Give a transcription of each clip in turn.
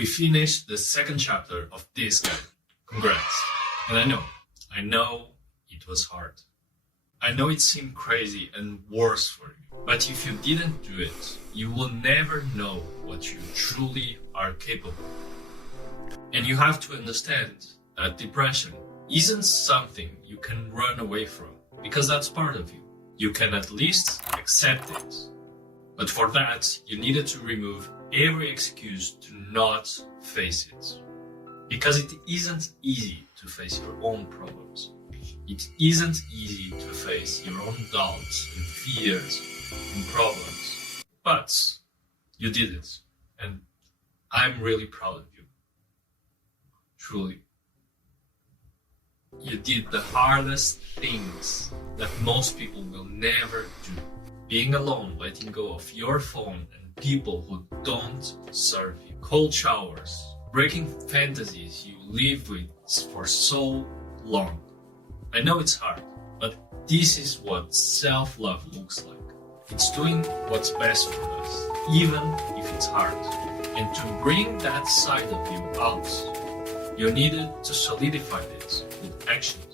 We finished the second chapter of this guide. Congrats. And I know it was hard. I know it seemed crazy and worse for you. But if you didn't do it, you will never know what you truly are capable of. And you have to understand that depression isn't something you can run away from, because that's part of you. You can at least accept it. But for that, you needed to remove every excuse to not face it. Because it isn't easy to face your own problems. It isn't easy to face your own doubts and fears and problems. But you did it. And I'm really proud of you. Truly. You did the hardest things that most people will never do. Being alone, letting go of your phone and people who don't serve you. Cold showers, breaking fantasies you lived with for so long. I know it's hard, but this is what self-love looks like. It's doing what's best for us, even if it's hard. And to bring that side of you out, you needed to solidify this with actions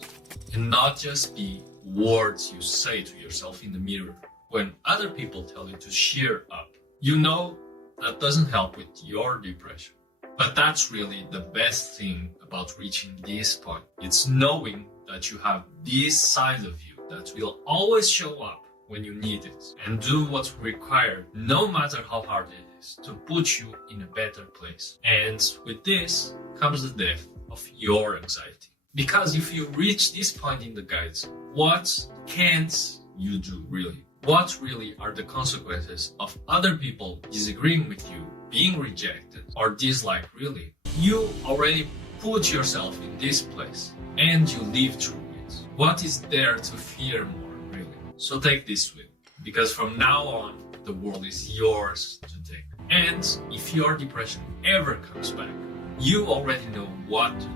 and not just be words you say to yourself in the mirror when other people tell you to cheer up. You know that doesn't help with your depression. But that's really the best thing about reaching this point. It's knowing that you have this side of you that will always show up when you need it and do what's required, no matter how hard it is, to put you in a better place. And with this comes the death of your anxiety. Because if you reach this point in the guides, what can't you do really? What really are the consequences of other people disagreeing with you, being rejected, or disliked really? You already put yourself in this place and you live through it. What is there to fear more really? So take this with, because from now on, the world is yours to take. And if your depression ever comes back, you already know what to do.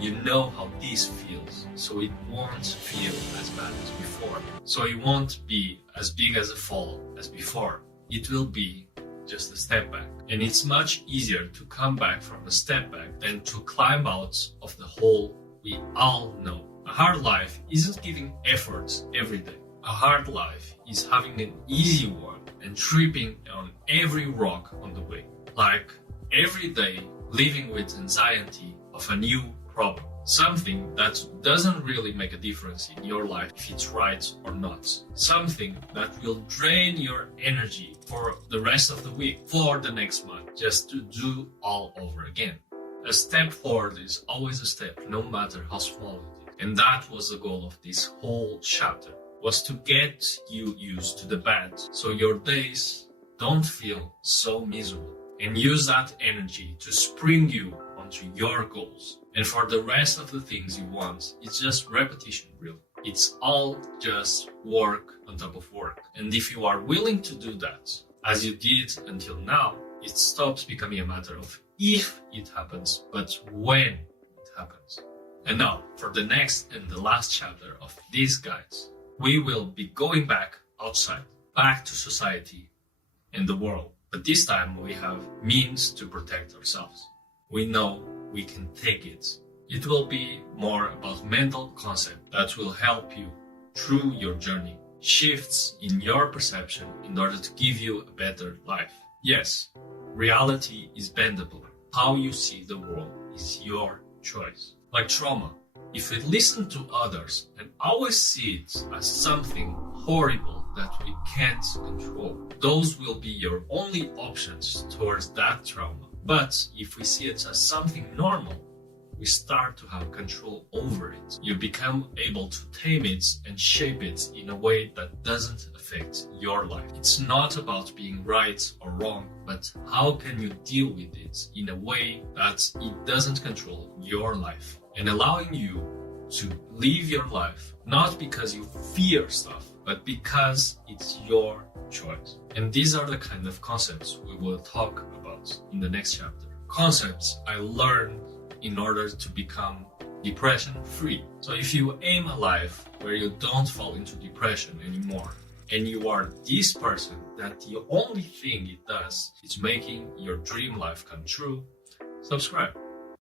You know how this feels, so it won't feel as bad as before. So it won't be as big as a fall as before. It will be just a step back. And it's much easier to come back from a step back than to climb out of the hole we all know. A hard life isn't giving efforts every day. A hard life is having an easy one and tripping on every rock on the way. Like every day living with anxiety of a new problem. Something that doesn't really make a difference in your life if it's right or not. Something that will drain your energy for the rest of the week, for the next month, just to do all over again. A step forward is always a step, no matter how small it is. And that was the goal of this whole chapter, was to get you used to the bad, so your days don't feel so miserable. And use that energy to spring you onto your goals. And for the rest of the things you want, it's just repetition, really. It's all just work on top of work. And if you are willing to do that, as you did until now, it stops becoming a matter of if it happens, but when it happens. And now, for the next and the last chapter of these guides, we will be going back outside, back to society and the world. But this time we have means to protect ourselves. We know we can take it. It will be more about mental concept that will help you through your journey. Shifts in your perception in order to give you a better life. Yes, reality is bendable. How you see the world is your choice. Like trauma, if we listen to others and always see it as something horrible that we can't control, those will be your only options towards that trauma. But if we see it as something normal, we start to have control over it. You become able to tame it and shape it in a way that doesn't affect your life. It's not about being right or wrong, but how can you deal with it in a way that it doesn't control your life, and allowing you to live your life not because you fear stuff, but because it's your choice. And these are the kind of concepts we will talk about in the next chapter. Concepts I learned in order to become depression free. So if you aim a life where you don't fall into depression anymore, and you are this person that the only thing it does is making your dream life come true, subscribe.